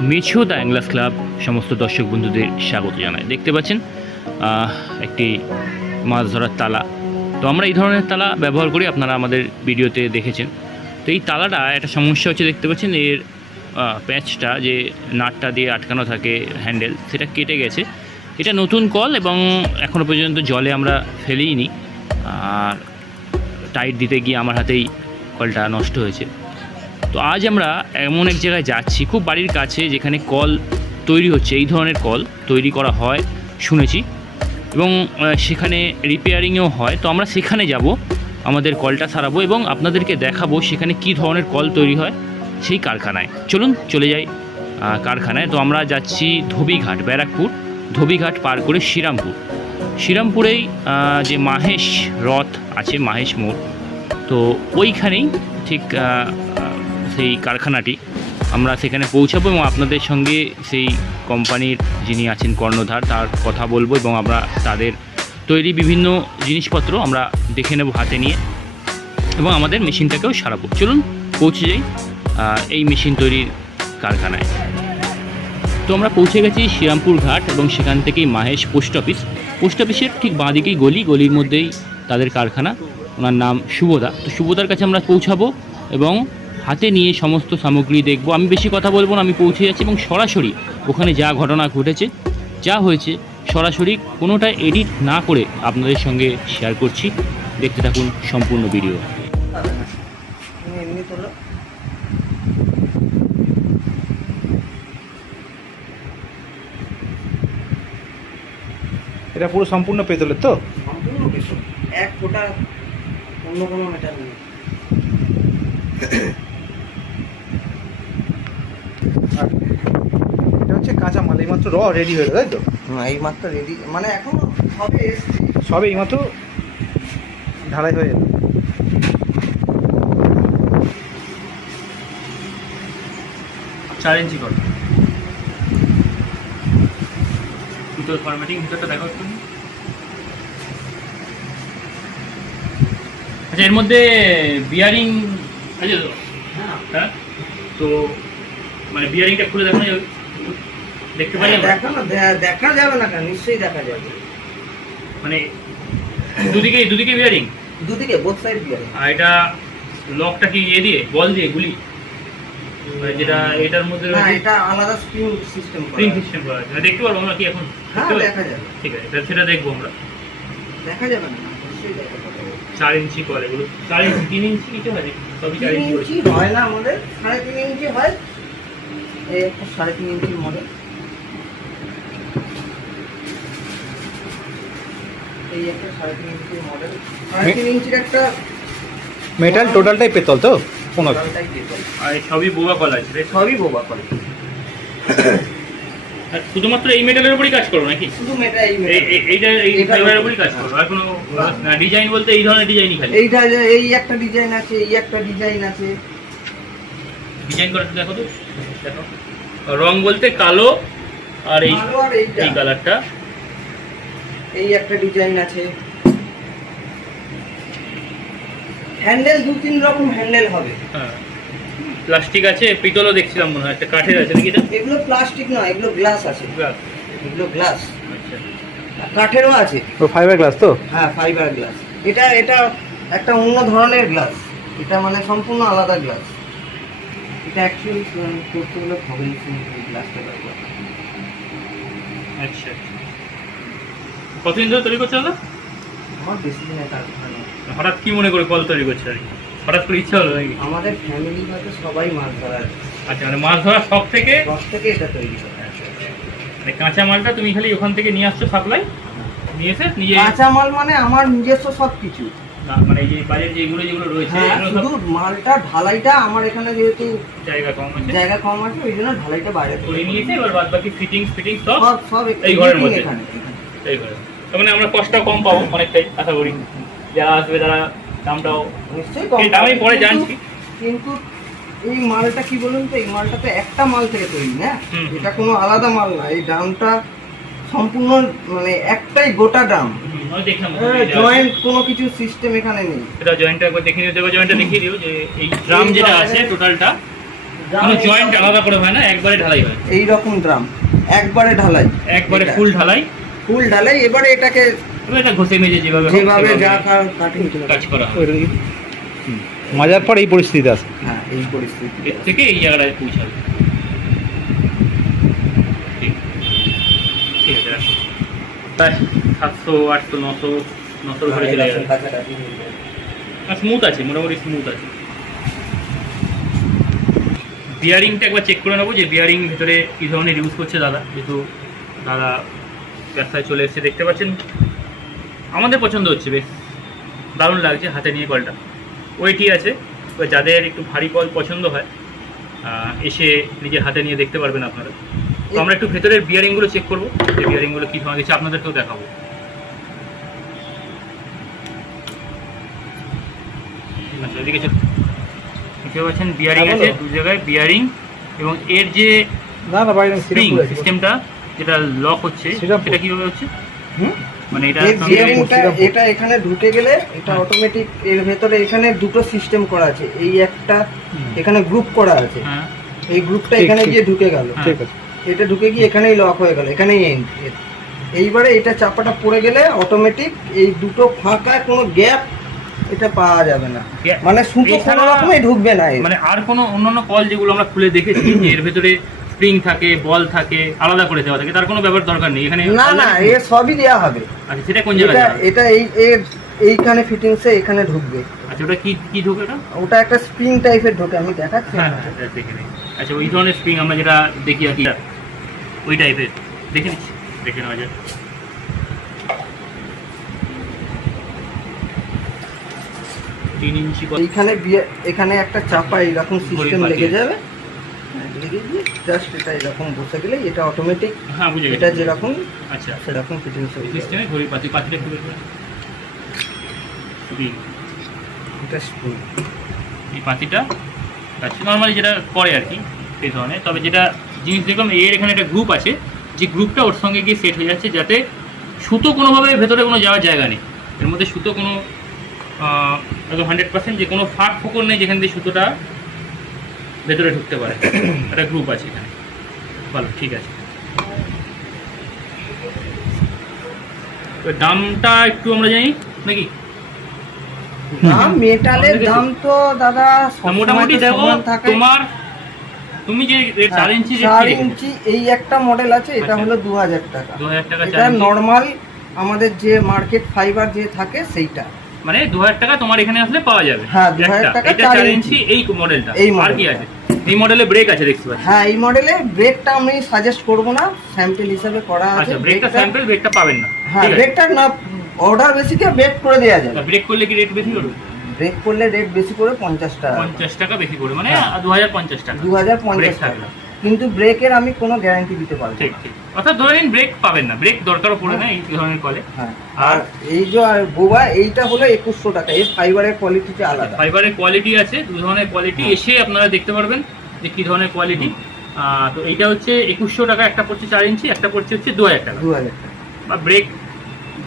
মিছু the অ্যাংলার্স club সমস্ত দর্শক বন্ধুদের স্বাগত জানাই। দেখতে পাচ্ছেন একটি মাছ ধরার তালা। তো আমরা এই ধরনের তালা ব্যবহার করি, আপনারা আমাদের ভিডিওতে দেখেছেন। তো এই তালাটা একটা সমস্যা হচ্ছে, দেখতে পাচ্ছেন এর প্যাঁচটা যে নাটটা দিয়ে আটকানো থাকে হ্যান্ডেল, সেটা কেটে গেছে। এটা নতুন কল এবং এখনও পর্যন্ত জলে আমরা ফেলিনি, আর টাইট দিতে গিয়ে আমার হাতেই কলটা নষ্ট হয়েছে। তো আজ আমরা এমন এক জায়গায় যাচ্ছি, খুব বাড়ির কাছে, যেখানে কল তৈরি হচ্ছে, এই ধরনের কল তৈরি করা হয় শুনেছি, এবং সেখানে রিপেয়ারিংও হয়। তো আমরা সেখানে যাব, আমাদের কলটা সারাবো এবং আপনাদেরকে দেখাবো সেখানে কি ধরনের কল তৈরি হয় সেই কারখানায়। চলুন চলে যাই কারখানায়। তো আমরা যাচ্ছি ধোবিঘাট, ব্যারাকপুর ধোবিঘাট পার করে শ্রীরামপুরেই যে মাহেশ রথ আছে, মাহেশ মোড়, তো ওইখানেই ঠিক সেই কারখানাটি। আমরা সেখানে পৌঁছাবো এবং আপনাদের সঙ্গে সেই কোম্পানির যিনি আছেন কর্ণধার, তার কথা বলবো এবং আমরা তাদের তৈরি বিভিন্ন জিনিসপত্র আমরা দেখে নেব হাতে নিয়ে, এবং আমাদের মেশিনটাকেও সারাবো। চলুন পৌঁছে যাই এই মেশিন তৈরির কারখানায়। তো আমরা পৌঁছে গেছি শ্রীরামপুর ঘাট, এবং সেখান থেকেই মাহেশ পোস্ট অফিসের ঠিক বাঁদিকেই গলির মধ্যেই তাদের কারখানা। ওনার নাম শুভদা। তো শুভদার কাছে আমরা পৌঁছাবো এবং হাতে নিয়ে সমস্ত সামগ্রী দেখব। আমি বেশি কথা বলবো না, আমি পৌঁছে যাচ্ছি এবং সরাসরি ওখানে যা ঘটনা ঘটেছে, যা হয়েছে, সরাসরি কোনোটা এডিট না করে আপনাদের সঙ্গে শেয়ার করছি। দেখতে থাকুন সম্পূর্ণ ভিডিও। এটা পুরো সম্পূর্ণ পেতলের তো? সম্পূর্ণ পেতল, এক ফোঁটা অন্য কোনো মেটাল নেই। আর এটা হচ্ছে কাঁচা মাল, এইমাত্র রেডি হয়ে গেল, তাই তো? হ্যাঁ, এই মাত্র রেডি, মানে এখন সবে এসছে, সবে এইমাত্র ঢালাই হয়ে গেল। 4 ইঞ্চি কল, ভিতর ফরম্যাটিং, ভিতরটা দেখো একটু। আচ্ছা, এর মধ্যে বিয়ারিং আছে তো? হ্যাঁ, তো মানে বিয়ারিংটা খুলে দেখানো যাবে, দেখতে পারি আমরা? দেখা যাবে না কেন, নিশ্চয়ই দেখা যাবে। মানে দুদিকে বিয়ারিং, দুদিকে বোথ সাইড বিয়ারিং। আর এটা লকটা কি দিয়ে বল দিয়ে গুলি, মানে যেটা এটার মধ্যে না, এটা আলাদা স্প্রিং সিস্টেম করা আছে। দেখতে পারবো আমরা কি এখন? হ্যাঁ, দেখা যাবে। ঠিক আছে, সেটা দেখবো আমরা। দেখা যাবে না, নিশ্চয়ই দেখা যাবে। 4 ইঞ্চি কল, এগুলো 4 ইঞ্চি, 3 ইঞ্চি কিছু হয়, সবই 4 ইঞ্চি ইঞ্চি হয় না আমাদের, 3.5 ইঞ্চি হয়। এই একটা 3.5 ইঞ্চির মডেল, এই একটা 3.5 ইঞ্চির মডেল, 3.5 ইঞ্চির একটা মেটাল টোটালটাই পেতল তো? কোনো টোটালটাই পেতল। আর সবই বোবা কল আছে, সবই বোবা কল। আর শুধুমাত্র এই মেটালের উপরই কাজ করো নাকি? শুধু মেটা এই ফাইবারের উপরই কাজ করো, আর কোনো ডিজাইন বলতে এই ধরনের ডিজাইনই খালি? এইটা, এই একটা ডিজাইন আছে, এই একটা ডিজাইন আছে। ডিজাইন করাটা দেখো তো, দেখো। রং বলতে কালো আর এই কালো আর এইটা, এই কালারটা। এই একটা ডিজাইন আছে। হ্যান্ডেল 2-3 রকম হ্যান্ডেল হবে। হ্যাঁ, প্লাস্টিক আছে, পিতলও দেখছিলাম মনে হয়, একটা কাঠের আছে নাকি এটা? এগুলো প্লাস্টিক নয়, এগুলো গ্লাস আছে। গ্লাস, এগুলো গ্লাস, আচ্ছা। কাঠেরও আছে। ও ফাইবার গ্লাস তো? হ্যাঁ, ফাইবার গ্লাস। এটা একটা অন্য ধরনের গ্লাস, এটা মানে সম্পূর্ণ আলাদা গ্লাস। এটা অ্যাকচুয়ালি করতে হলে হবে গ্লাসটা ব্যবহার। আচ্ছা, কতদিন ধরে তৈরি করছে দাদা? আমার বেশি দিন এটা কারখানা। হঠাৎ কি মনে করে কল তৈরি করছে আর কি? হঠাৎ করে ইচ্ছা হলো নাকি? আমাদের ফ্যামিলি হয়তো সবাই মাছ ধরার, আচ্ছা, মানে মাছ ধরার শখ থেকে এটা তৈরি করে। মানে কাঁচা মালটা তুমি খালি ওখান থেকে নিয়ে আসছো, সাপ্লাই নিয়ে এসে নিজে? কাঁচা মাল মানে আমার নিজস্ব সবকিছু। না, মানে এই যে বাজারে যেগুলো রয়েছে, হ্যাঁ, এগুলো শুধু সব মালটা ঢালাইটা আমার এখানে যেহেতু জায়গা কম আছে, ওই জন্য ঢালাইটা বাইরে করে নিয়েছে। এবার বাদ বাকি ফিটিংস সব সব এই ঘরের মধ্যে, এখানে। এই ঘরে। তার মানে আমরা কষ্ট কম পাবো অনেকটাই, আশা করি। যারা আসবে তারা দামটাও নিশ্চয়ই কম। এই দামই পরে জানছি, কিন্তু এই মালটা কি বলুন তো, এই মালটা তো একটা মাল থেকে তৈরি না, হুম। এটা কোনো আলাদা মাল না। এই ড্রামটা সম্পূর্ণ মানে একটাই গোটা ড্রাম, দেখলাম জয়েন্ট কোনো কিছু সিস্টেম এখানে নেই। এটা জয়েন্টটা একবার দেখে নিও, জয়েন্টটা দেখিয়ে দিও যে এই ড্রাম যেটা আছে টোটালটা, কোনো জয়েন্ট আলাদা করে হয় না, একবারে ঢালাই হয়। এই রকম ড্রাম একবারে ঢালাই, একবারে এটা। ফুল ঢালাই। ফুল ঢালাই। এবারে এটাকে এবার এটা ঘষে মেজে যেভাবে যেভাবে যা কাটিং কাজ করা হয়, ওইটা কি? মাজার পর এই পরিস্থিতি আছে। হ্যাঁ এই পরিস্থিতি। এর থেকে এই জায়গাটায় পৌঁছাবে। ঠিক ঠিক আছে, রাখো। প্রায় 700, 800, 900 ঘরে চলে যাবে। কাছাকাছি হয়ে যাবে। আর স্মুথ আছে, মোটামুটি স্মুথ আছে। বিয়ারিংটা একবার চেক করে নেবো যে বিয়ারিং ভিতরে কী ধরনের ইউজ করছে দাদা, যেহেতু দাদা ব্যবসায় চলে এসেছে। দেখতে পাচ্ছেন আমাদের পছন্দ হচ্ছে, বেশ দারুণ লাগছে হাতে নিয়ে কলটা। ওয়েটই আছে, এবার যাদের একটু ভারী কল পছন্দ হয় এসে নিজের হাতে নিয়ে দেখতে পারবেন আপনারা। তো আমরা একটু ভেতরের বিয়ারিংগুলো চেক করবো, যে বিয়ারিংগুলো কী ধরনের গেছে আপনাদেরকেও দেখাবো। আচ্ছা, এদিকে দেখতে পাচ্ছেন বিয়ারিং আছে দু জায়গায়, বিয়ারিং এবং এর যে না না বাইরে স্প্রিং সিস্টেমটা যেটা লক হচ্ছে সেটা কিভাবে হচ্ছে? মানে এটা এর বিয়ারিংটা এটা এখানে ঢুকে গেলে এটা অটোমেটিক এর ভেতরে এখানে দুটো সিস্টেম করা আছে। এই একটা এখানে গ্রুপ করা আছে, হ্যাঁ এই গ্রুপটা ঠিক, এখানে ঠিক। গিয়ে ঢুকে গেল। ঠিক আছে। এটা ঢুকে গিয়ে এখানেই লক হয়ে গেল, এখানেই এন্ড। এইবারে এটা চাপাটা পড়ে গেলে অটোমেটিক এই দুটো ফাঁকা কোনো গ্যাপ এটা পাওয়া যাবে না, মানে সুতো কোনো এছাড়া রকমই ঢুকবে না এর। মানে আর কোনো অন্যান্য কল যেগুলো আমরা খুলে দেখেছি যে এর ভেতরে স্প্রিং থাকে, বল থাকে, আলাদা করে দেওয়া থাকে, তার কোনো ব্যাপার দরকার নেই এখানে। না না এর সবই দেওয়া হবে। আচ্ছা, সেটা কোন জায়গায় এটা দেওয়া হবে? এটা এই এর এইখানে ফিটিংসে এখানে ঢুকবে। আচ্ছা, ওটা কি কি ঢোকে ওটা? ওটা একটা স্প্রিং টাইপের ঢোকে, আমি দেখাচ্ছি হ্যাঁ আপনাকে। হ্যাঁ, দেখে নিই। আচ্ছা, ওই ধরনের স্প্রিং আমরা যেটা দেখি আর কি, ওই টাইপের দেখে নিচ্ছি, দেখে নেওয়া যায়। 3 ইঞ্চি এইখানে এখানে একটা চাপা এরকম সিস্টেম ঘড়ির লেগে পাতি। যাবে, লেগে গিয়ে জাস্ট এটা এরকম বসে গেলে এটা অটোমেটিক হ্যাঁ বুঝে এটা গেছি। যেরকম আচ্ছা, সেরকম ফিটিংস হয়ে যাবে। সিস্টেমে ঘড়ির পাতিটা একটু বের করে। এটা স্প্রিং। এই পাতিটা আচ্ছা নর্মালি যেটা করে আর কি সেই ধরনের, তবে যেটা জিনিস দেখলাম এর এখানে একটা গ্রুপ আছে, যে গ্রুপটা ওর সঙ্গে গিয়ে সেট হয়ে যাচ্ছে, যাতে সুতো কোনোভাবে ভেতরে কোনো যাওয়ার জায়গা নেই। এর মধ্যে সুতো কোনো একদম 100% যে কোনো ফাঁক ফোকর নেই যেখান দিয়ে সুতোটা ভেতরে ঢুকতে পারে। একটা গ্রুপ আছে এখানে, ভালো, ঠিক আছে। তো দামটা একটু আমরা জানি নাকি? দাম মেটালের দাম তো দাদা সবসময় মোটামুটি তো দেখো সমান থাকে। তুমি যে 4 ইঞ্চি 4 ইঞ্চি এই একটা মডেল আছে, এটা আচ্ছা। হলো 2000 টাকা। 2000 টাকা এটা 4 ইঞ্চি। নরমাল আমাদের যে মার্কেট ফাইবার যে থাকে সেইটা। মানে 2000 টাকা তোমার এখানে আসলে পাওয়া যাবে। হ্যাঁ, 2000 একটা। টাকা এটা 4 4 ইঞ্চি। ইঞ্চি এই মডেলটা। এই আর কি মডেলটা। আছে? এই মডেলে ব্রেক আছে দেখতে পাচ্ছি। হ্যাঁ, এই মডেলে ব্রেকটা আমি সাজেস্ট করব না, স্যাম্পল হিসেবে করা আছে। আচ্ছা, ব্রেকটা স্যাম্পল, ব্রেকটা পাবেন না। হ্যাঁ, ঠিক আছে। ব্রেকটা না অর্ডার বেসিকে ব্রেক করে দেওয়া যাবে। ব্রেক করলে কি রেট বেশি পড়বে? ব্রেক করলে রেট বেশি করে 50 টাকা। 50 টাকা বেশি পড়বে, মানে হ্যাঁ। 2050 টাকা। 2050 ব্রেক টাকা। থাকবে। কিন্তু ব্রেকের আমি কোনো গ্যারান্টি দিতে পারবো ঠিক না। ঠিক। অর্থাৎ ধরে নিন ব্রেক পাবেন না, ব্রেক দরকারও পড়ে না এই ধরনের কলে। হ্যাঁ, আর এই যে আর বোবা এইটা হলো 2100 টাকা। এর ফাইবারের কোয়ালিটিটা আলাদা। ফাইবারের কোয়ালিটি আছে, দু ধরনের কোয়ালিটি, হ্যাঁ। এসে আপনারা দেখতে পারবেন যে কি ধরনের কোয়ালিটি। তো এইটা হচ্ছে 2100 টাকা, একটা পড়ছে 4 ইঞ্চি, একটা পড়ছে হচ্ছে 2000 টাকা। 2000 টাকা। বা ব্রেক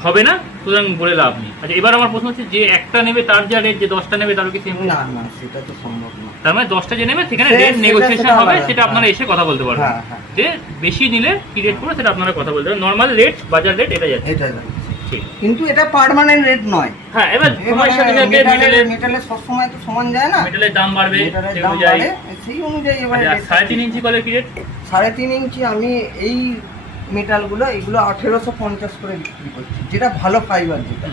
হবে না, সুতরাং বলে লাভ নেই। আচ্ছা, এবার আমার প্রশ্ন হচ্ছে যে একটা নেবে তার যা রেট, যে 10টা নেবে তারও কি সেম? না না, সেটা তো সম্ভব না। তার মানে 10টা যে নেবে সেখানে সেটা- রেট নেগোসিয়েশন সেটা হবে, আলাদা। সেটা আপনারা হ্যাঁ। এসে কথা বলতে পারবেন। হ্যাঁ, হ্যাঁ। যে বেশি নিলে কি রেট পড়বে সেটা আপনারা কথা বলতে পারবেন। নর্মাল রেট, বাজার রেট এটা যাচ্ছে। এটা না। ঠিক। কিন্তু এটা পার্মানেন্ট রেট নয়। হ্যাঁ, এবার সময়ের সাথে সাথে মেটালের মেটালের সবসময় তো সমান যায় না। মেটালের দাম বাড়বে মেটালের সেই দাম অনুযায়ী। বাড়ে, সেই অনুযায়ী এবারে আচ্ছা, rate 3.5 ইঞ্চি কলের কি রেট? 3.5 ইঞ্চি আমি এই মেটালগুলো এগুলো 1850 করে বিক্রি করছি, যেটা ভালো ফাইবার যেটা।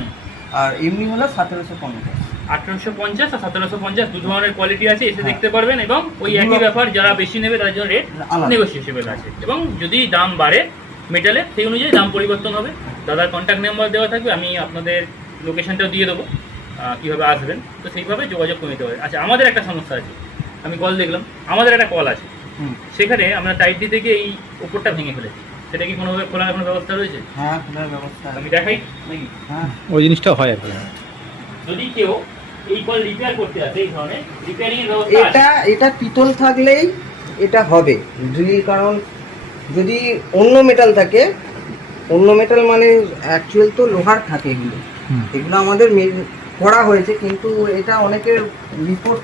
আর এমনি হলো 1750। 1850 আর 1750 দু ধরনের কোয়ালিটি আছে, এসে হ্যাঁ। দেখতে পারবেন। এবং ওই একই ব্যাপার, যারা বেশি নেবে তার জন্য রেট আলাদা। নেগোসিয়েবল আছে। এবং যদি দাম বাড়ে মেটালে সেই অনুযায়ী দাম পরিবর্তন হবে। দাদার কন্ট্যাক্ট নাম্বার দেওয়া থাকবে, আমি আপনাদের লোকেশনটাও দিয়ে দেবো, কীভাবে আসবেন, তো সেইভাবে যোগাযোগ করে নিতে হবে। আচ্ছা, আমাদের একটা সমস্যা আছে, আমি কল দেখলাম, আমাদের একটা কল আছে, সেখানে আমরা টাইট দিতে গিয়ে এই উপরটা ভেঙে ফেলেছি। সেটা কি কোনোভাবে খোলার কোনো ব্যবস্থা রয়েছে? হ্যাঁ, খোলার ব্যবস্থা আছে। আমি দেখাই নাকি? হ্যাঁ, ওই জিনিসটা হয় আর কি। যদি কেউ এই কল রিপেয়ার করতে আসে, এই ধরনের রিপেয়ারিং এর ব্যবস্থা আছে? এটা পিতল থাকলেই এটা হবে ড্রিল। কারণ যদি অন্য মেটাল থাকে, অন্য মেটাল মানে অ্যাকচুয়াল তো লোহার থাকে এগুলো। এগুলো আমাদের করা হয়েছে, কিন্তু এটা অনেকের রিপোর্ট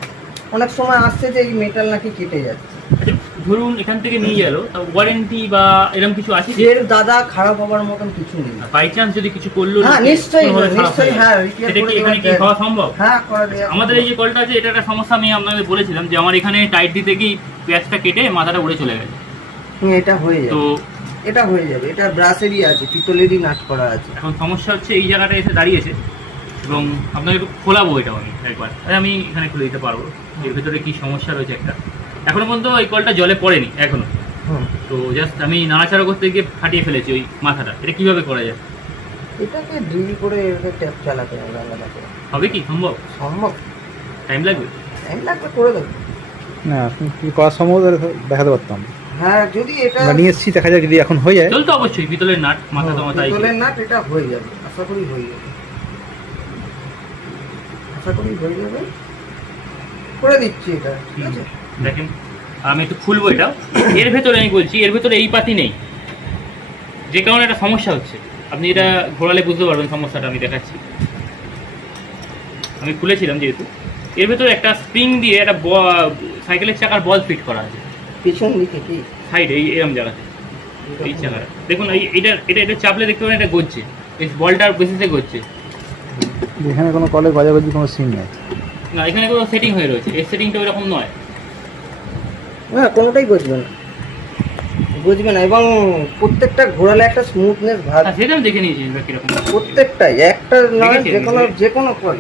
অনেক সময় আসছে যে এই মেটাল নাকি কেটে যাচ্ছে। আচ্ছা ধরুন এখান থেকে নিয়ে গেল, তা ওয়ারেন্টি বা এরকম কিছু আছে? এর দাদা খারাপ হওয়ার মতন কিছু নেই। বাই চান্স যদি কিছু করলো, হ্যাঁ নিশ্চয়ই কোনোভাবে খারাপ নিশ্চয়ই, হয়ে হ্যাঁ গেল, repair সেটা কি করে এখানে কি দেওয়া হওয়া যায়। সম্ভব? হ্যাঁ করা যায়। আমাদের এই যে কলটা আছে, এটা একটা সমস্যা আমি আপনাদের বলেছিলাম যে আমার এখানে টাইট দিতে গিয়ে পেঁয়াজটা কেটে মাথাটা উড়ে চলে গেছে। এটা হয়ে যাবে, তো এটা হয়ে যাবে। এটা ব্রাসেরই আছে, পিতলেরই নাট করা আছে। এখন সমস্যা হচ্ছে এই জায়গাটা এসে দাঁড়িয়েছে এবং আপনাকে একটু খোলাবো এটাও আমি একবার, আমি এখানে খুলে দিতে পারবো এর ভিতরে কি সমস্যা রয়েছে একটা। এখনো পর্যন্ত এই কলটা জলে পড়েনি এখনো, হুম, তো জাস্ট আমি নাড়াচাড়া করতে গিয়ে ফাটিয়ে ফেলেছি ওই মাথাটা। এটা কিভাবে করা যায়? এটাকে ড্রিল করে এটাকে ট্যাপ চালাতে হবে আলাদা করে। হবে কি সম্ভব? সম্ভব, টাইম লাগবে? টাইম লাগবে, করে দেবো। না আপনি কি করা সম্ভব দেখাতে পারতাম, হ্যাঁ যদি এটা আমরা নিয়ে এসেছি, দেখা যাক যদি এখন হয়ে যায়। চল তো অবশ্যই পিতলের নাট, মাথা তো মাথায় পিতলের নাট, এটা হয়ে যাবে, আশা করি হয়ে যাবে, আশা করি হয়ে যাবে। করে দিচ্ছি এটা, ঠিক আছে। দেখেন আমি একটু খুলবো এটা। এর ভেতরে আমি বলছি, এর ভেতরে এই পাতি নেই, যে কারণে একটা সমস্যা হচ্ছে। আপনি এটা ঘোরালে বুঝতে পারবেন সমস্যাটা, আমি দেখাচ্ছি। আমি খুলেছিলাম যেহেতু, এর ভেতরে একটা স্প্রিং দিয়ে একটা সাইকেলের চাকার বল ফিট করা আছে পিছন দিকে কি সাইডে, এই এরম জায়গাতে, এই চাকাটা দেখুন। এটা এটা এটা চাপলে দেখতে পারেন এটা গড়ছে, এই বলটার বেসিসে গড়ছে। এখানে কোনো কলের বাজাবাজি কোনো সিন নেই। না এখানে কোনো সেটিং হয়ে রয়েছে, এই সেটিংটা ওইরকম নয়। না, কোনোটাই বুঝবে না, বুঝবে না। এবং প্রত্যেকটা ঘোরালে একটা স্মুথনেস ভাব, আর সেটা আমি দেখে নিয়েছি এটা কিরকম, প্রত্যেকটাই, একটা নয়, দেখেছেন? যে কোনো কল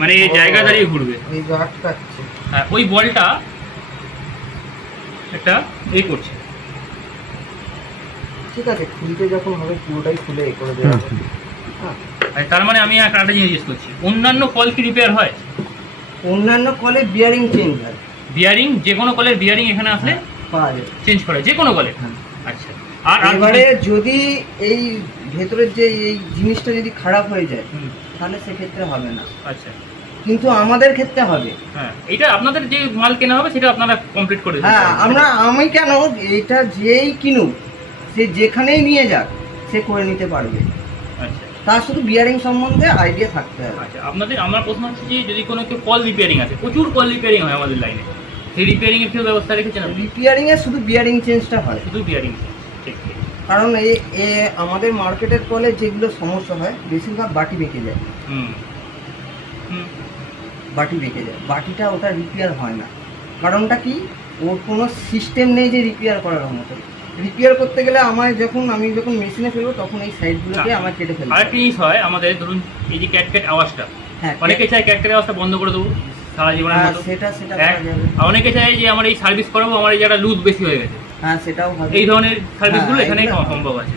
মানে এই জায়গা দাঁড়িয়ে ঘুরবে। এই যে আটকাচ্ছে। হ্যাঁ, ওই বলটা একটা এই করছে। ঠিক আছে, খুলতে যখন হবে পুরোটাই খুলে এ করে দেওয়া হবে। হ্যাঁ, আর তার মানে আমি একটা জিনিস জিজ্ঞেস করছি, অন্যান্য কল কি রিপেয়ার হয়? অন্যান্য কলে বিয়ারিং চেঞ্জ হয়, বিয়ারিং, যে কোনো কলের বিয়ারিং এখানে আসলে পাওয়া যায়। চেঞ্জ করে, যে কোনো কলের? হ্যাঁ। আচ্ছা, আর আর এবারে যদি এই ভেতরের যে এই জিনিসটা যদি খারাপ হয়ে যায়, হুম, তাহলে সেক্ষেত্রে হবে না, আচ্ছা কিন্তু আমাদের ক্ষেত্রে হবে। হ্যাঁ, এটা আপনাদের যে মাল কেনা হবে সেটা আপনারা কমপ্লিট করে দিতে হ্যাঁ, পারবেন। আমি কেন, এটা যেই কিনুক, সে যেখানেই নিয়ে যাক, সে করে নিতে পারবে। আচ্ছা তার শুধু বিয়ারিং সম্বন্ধে আইডিয়া থাকতে হবে। আচ্ছা, আপনাদের আমার প্রশ্ন হচ্ছে যে যদি কোনো কেউ কল রিপেয়ারিং আছে, প্রচুর কল রিপেয়ারিং হয় আমাদের লাইনে, সেই রিপেয়ারিং এর কেউ ব্যবস্থা রেখেছেন আপনি? রিপেয়ারিং এ শুধু বিয়ারিং চেঞ্জটা হয়, শুধু বিয়ারিং? ঠিক ঠিক। কারণ আমাদের মার্কেটের কলে যেগুলো সমস্যা হয়, বেশিরভাগ বাটি বেঁকে যায়, হুম হুম, বাটি বেঁকে যায়, বাটিটা ওটা রিপেয়ার হয় না। কারণটা কি, ওর কোনো সিস্টেম নেই যে রিপেয়ার করার মতো। রিপেয়ার করতে গেলে আমি যখন মেশিনে ফেলবো, তখন এই সাইডগুলোকে আমার কেটে ফেলবো। আরেকটা জিনিস হয় আমাদের, ধরুন এই যে ক্যাট আওয়াজটা, হ্যাঁ, অনেকে চায় ক্যাট আওয়াজটা বন্ধ করে দেবো সারা জীবনের হ্যাঁ, মতো, সেটা করা এক। যাবে। আর অনেকে চায় যে আমার এই সার্ভিস করাবো, আমার এই জায়গাটা লুজ বেশি হয়ে গেছে, হ্যাঁ, সেটাও হবে। এই ধরনের সার্ভিসগুলো হ্যাঁ, এখানে এগুলো সম্ভব আছে।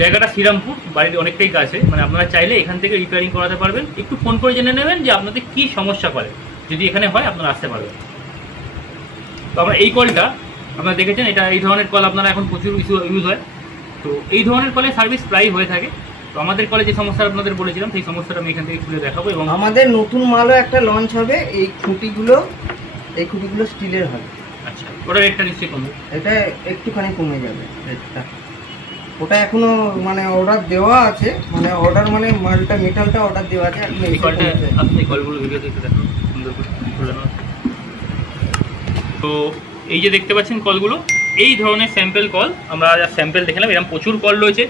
জায়গাটা শ্রীরামপুর, বাড়ির অনেকটাই কাছে, মানে আপনারা চাইলে এখান থেকে রিপেয়ারিং করাতে পারবেন। একটু ফোন করে জেনে নেবেন যে আপনাদের কী সমস্যা করে, যদি এখানে হয় আপনারা আসতে পারবেন। তো আমরা এই কলটা আপনারা দেখেছেন, এটা এই ধরনের কল আপনারা এখন প্রচুর ইউজ হয়, তো এই ধরনের কলে সার্ভিস প্রায় হয়ে থাকে। তো আমাদের কলে যে সমস্যা আপনাদের বলেছিলাম, সেই সমস্যাটা আমি এখান থেকে খুলে দেখাবো। এবং আমাদের নতুন মালও একটা লঞ্চ হবে। এই খুঁটিগুলো স্টিলের হবে। আচ্ছা, ওটা রেটটা নিশ্চয়ই কমবে? এটা একটুখানি কমে যাবে রেটটা। ওটা এখনো মানে অর্ডার দেওয়া আছে, মানে অর্ডার মানে মালটা মেটালটা অর্ডার দেওয়া আছে। এখন এই কলটা আপনি কলগুলো ভিডিওতে একটু দেখুন, সুন্দর করে খুলে নেওয়া। তো এই যে দেখতে পাচ্ছেন কলগুলো, এই ধরনের স্যাম্পেল কল, আমরা যা স্যাম্পেল দেখলাম, এরকম প্রচুর কল রয়েছে।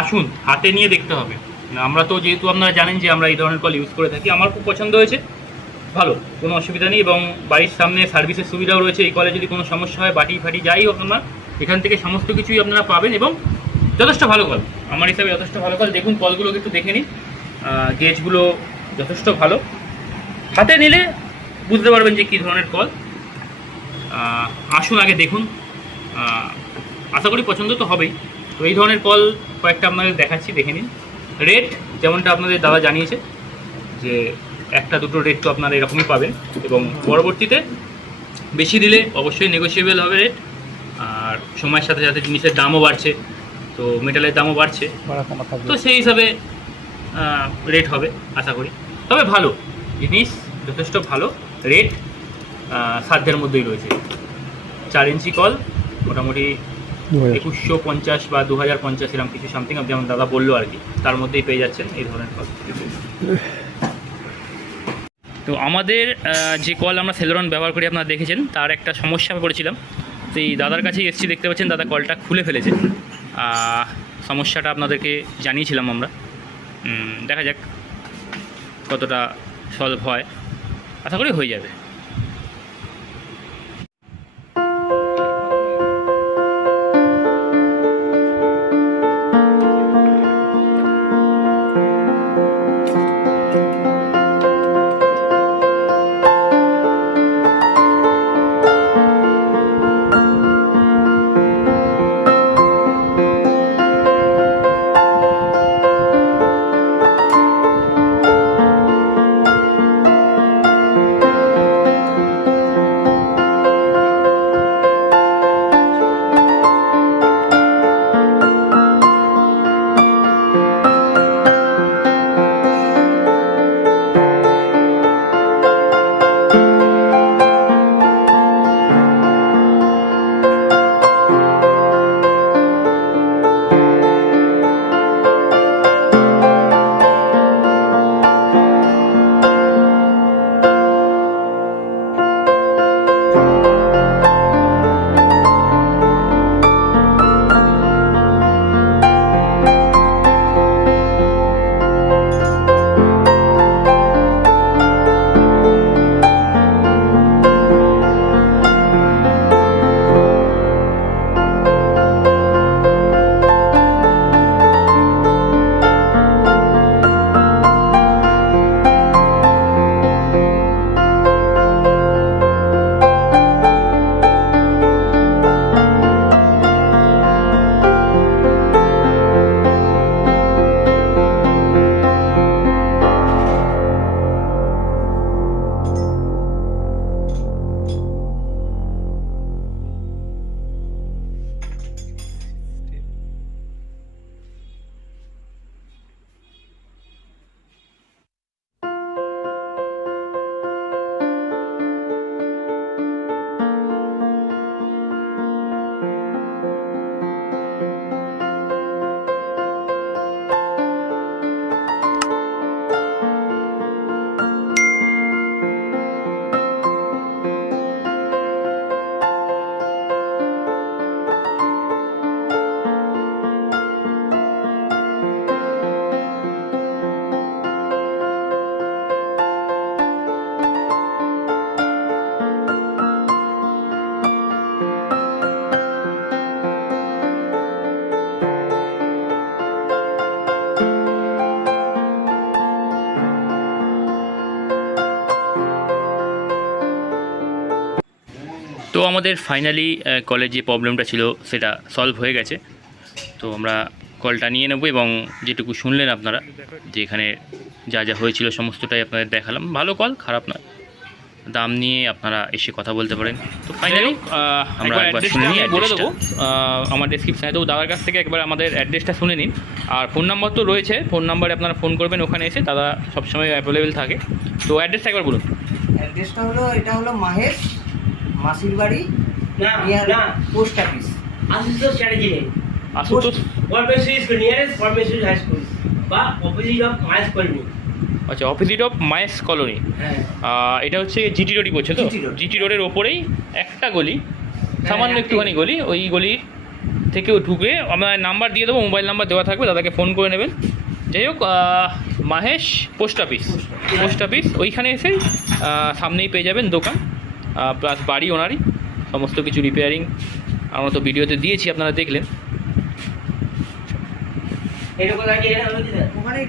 আসুন, হাতে নিয়ে দেখতে হবে। আমরা তো যেহেতু আপনারা জানেন যে আমরা এই ধরনের কল ইউজ করে থাকি, আমার খুব পছন্দ হয়েছে, ভালো, কোনো অসুবিধা নেই। এবং বাড়ির সামনে সার্ভিসের সুবিধাও রয়েছে। এই কলে যদি কোনো সমস্যা হয়, বাটি ফাটি যাই হোক, আপনার এখান থেকে সমস্ত কিছুই আপনারা পাবেন। এবং যথেষ্ট ভালো কল, আমার হিসাবে যথেষ্ট ভালো কল। দেখুন কলগুলোকে একটু দেখে নিন, গেজগুলো যথেষ্ট ভালো, হাতে নিলে বুঝতে পারবেন যে কী ধরনের কল। আসুন আগে দেখুন, আশা করি পছন্দ তো হবেই। তো এই ধরনের কল কয়েকটা আপনাদের দেখাচ্ছি, দেখে নিন। রেট যেমনটা আপনাদের দাদা জানিয়েছে যে একটা দুটো রেট তো আপনারা এরকমই পাবেন, এবং পরবর্তীতে বেশি দিলে অবশ্যই নেগোসিয়েবল হবে রেট। আর সময়ের সাথে সাথে জিনিসের দামও বাড়ছে, তো মেটালের দামও বাড়ছে, তো সেই হিসাবে রেট হবে আশা করি। তবে ভালো জিনিস, যথেষ্ট ভালো রেট, সাধ্যের মধ্যেই রয়েছে। 4 ইঞ্চি কল মোটামুটি 2150 বা 2050 এরকম কিছু সামথিং, যেমন দাদা বললো আর কি, তার মধ্যেই পেয়ে যাচ্ছেন এই ধরনের কল। তো আমাদের যে কল আমরা সেলোরন ব্যবহার করি আপনারা দেখেছেন, তার একটা সমস্যা পড়েছিলাম। সেই দাদার কাছেই এসেছি, দেখতে পাচ্ছেন দাদা কলটা খুলে ফেলেছে। সমস্যাটা আপনাদেরকে জানিয়েছিলাম আমরা। দেখা যাক কতটা সলভ হয়, আশা করি হয়ে যাবে। তো আমাদের ফাইনালি কলের যে প্রবলেমটা ছিল সেটা সলভ হয়ে গেছে। তো আমরা কলটা নিয়ে নেব এবং যেটুকু শুনলেন আপনারা যে এখানে যা যা হয়েছিল সমস্তটাই আপনাদের দেখালাম। ভালো কল, খারাপ নয়। দাম নিয়ে আপনারা এসে কথা বলতে পারেন। তো ফাইনালি আমরা একবার শুনে নিই, বলে দেবো আমার ডেসক্রিপশানে। তো দাদার কাছ থেকে একবার আমাদের অ্যাড্রেসটা শুনে নিন। আর ফোন নাম্বার তো রয়েছে, ফোন নাম্বারে আপনারা ফোন করবেন, ওখানে এসে দাদা সবসময় অ্যাভেলেবেল থাকে। তো অ্যাড্রেসটা একবার বলুন। অ্যাড্রেসটা হলো, এটা হলো মাহেশ মাসির বাড়ি, পোস্ট অফিস, আশুতোষ চ্যাটার্জি নেই, Ashutosh Parameshwari school, nearest Parameshwari high school বা অপোজিট অফ মাইস কলোনি। আচ্ছা, অপোজিট অফ মায়েস কলোনি। হ্যাঁ, এটা হচ্ছে জিটি রোডই বলছে তো? GT road। জিটি রোডের ওপরেই একটা গলি, সামান্য একটুখানি গলি। ওই গলির থেকেও ঢুকে আমরা নাম্বার দিয়ে দেবো, মোবাইল নাম্বার দেওয়া থাকবে, দাদাকে ফোন করে নেবেন। যাই হোক, মাহেশ পোস্ট অফিস ওইখানে এসেই সামনেই পেয়ে যাবেন দোকান, প্লাস বাড়ি ওনারই, সমস্ত কিছু রিপেয়ারিং আমরা তো ভিডিওতে দিয়েছি, আপনারা দেখলেন। এরকম লাগে ওখানে